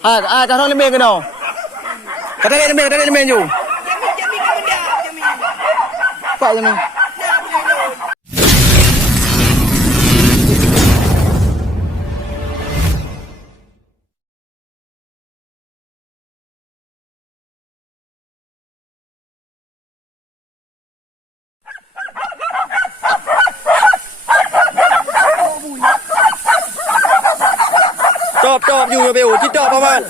Jangan lemah kena. Kata lemah ju. Pak Jami. Chọpอยู่ไปโอ้ที่จอบประมาณ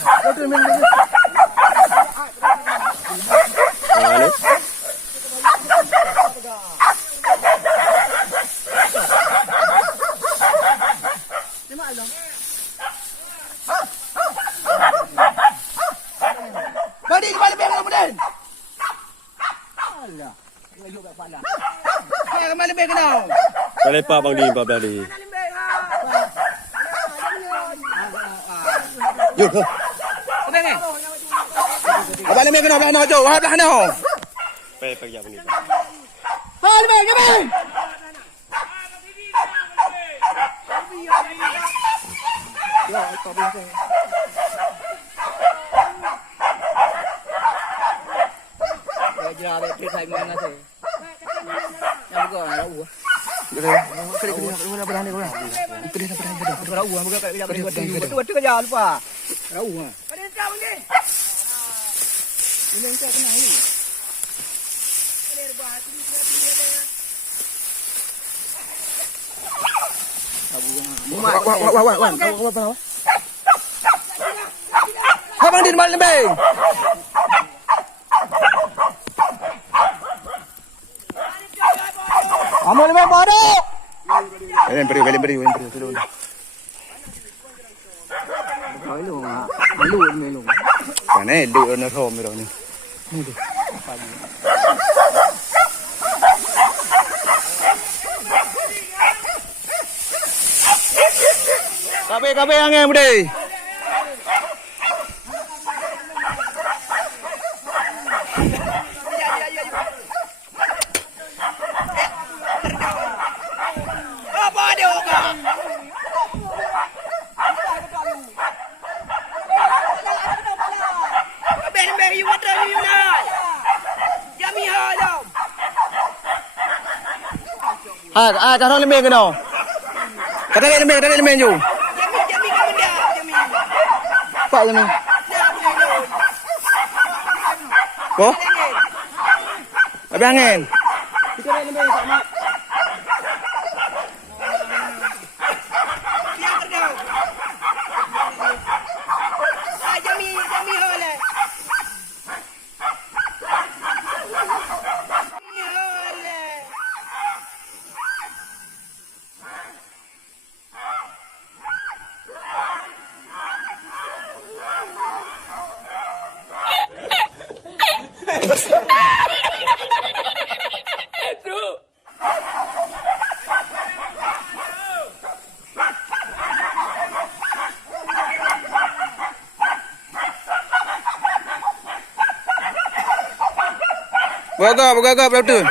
Badin, kembali bengkel Badin. Alah, ngayuk kat kepala. Kembali bengkel kau. Boleh pak bang di. Yuk. Bengkel. Kembali bengkel belah nak jauh, belah nak. Pergi bang di. Kembali bengkel. Ya, kau bengkel. Jangan ada perisai mana sih? Yang bukan ada uang. Kena berani kau. Ada uang bukan kayak betul kerja lupa. Ada uang. Pada kau ni. Ini kau kena ni. Ini rebah tu dia. Wah. Abang di mana lembing? Kamu lebih bodoh. Beri. Lu. Mana lu nak rom ni ni. Kabe angin budi. Jangan lemah kena. Kata lemah ju. Pak Jami. Kau? Habis angin. Kita lemah sama. Jami hole. Beragak betul.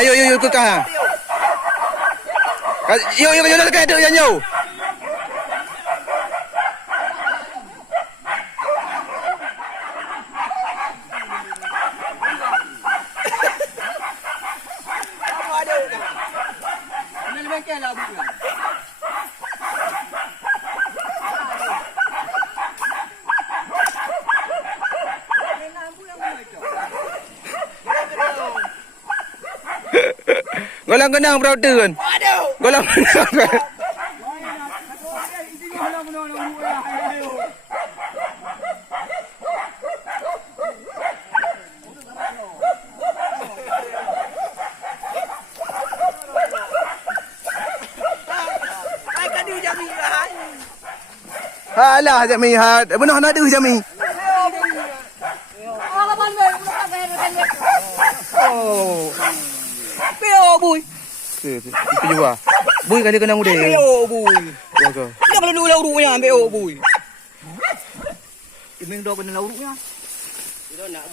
Yuk ke kah. Yuk dekat tu yang jauh. Golang kenang berotan. Golang kenang. Alah Jami hat. Benar nak ada Jami. Oh. Peo bui. Peo ah. Bui kali kena muda. Peo bui. Jaga. Dia kalau dulu lauru nya peo bui. Iming do kena lauru nya.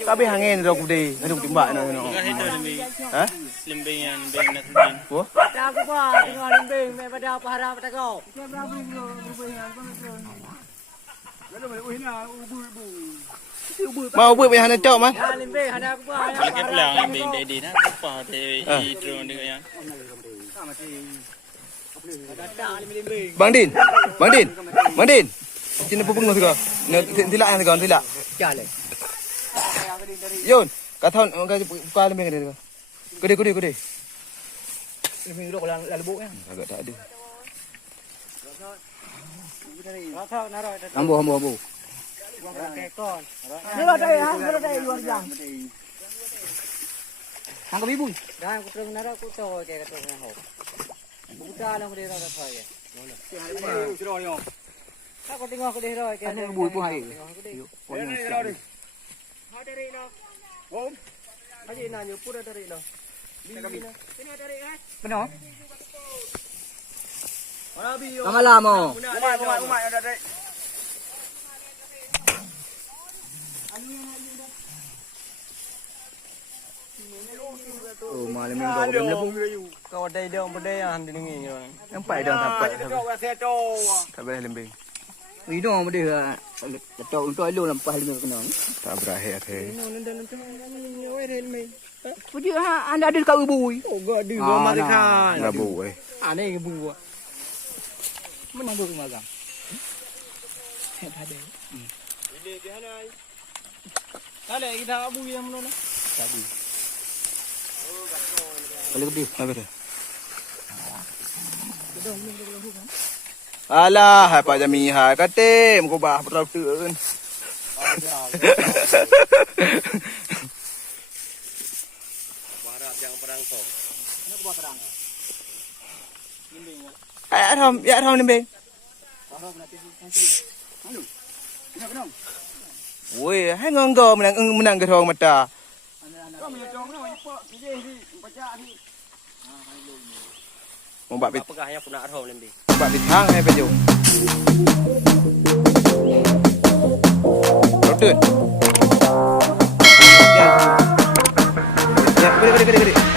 Tapi hangin dah gede, hidup timbak no. Bukan itu lembing. Hah? Lembing yang lembing nak lembing. Wah. Dah aku buat tengok limbing mai pada apa harap tak kau. Mau buat yang nak cok mah. Dah limbing ada aku buat. Kalau pelang lembing dedi nak apa di drone dia yang. Bang Din. Bang Din. Bang Din. Sini pupung tu kau. Tilak yang kau tilak. Jalan. Yon, kata orang buka lembing dia kau. Gede. Limbing duduk dalam lubuk kan. Agak tak ada. Ambo. Dia ada luar jang. Tangkap ibu. Dah aku terus nara aku tahu kayak kata orang hok. Buka lah aku dia dah saya. Aku tengok aku dia dah kayak ada ibu pun hai. Haji nanya pura dari lo. Sini dari kan? Benar. Lama-lama. Umai ada dek. Oh, malam minggu aku belum lepas. Kau ada dia orang berdaya yang di ni. Nampak dah sampai. Tak boleh lembing. Ini orang berdaya. Letak untuk elok lampas lembing kena. Tak berakhir. Puji anda ada dekat ibu. Oh, gak ada. Gak mati kan. Rabu eh. Aneh ibu. Mana tu magang? Ada. Ini dia hanai. Ada kita abu yang mana? Tadi. Boleh gede. Apa dia? Alah, apa jami hai kate, muka bah berlalu turun. Harap jangan perang kau. Nak buat perang. Ya Rom lembing. Woi, hai nganggo menang ke orang mata. Mau bak bit. Apakah yang aku nak arham lembing? Bak bit hang hai peju. Rodun. Ya, gede.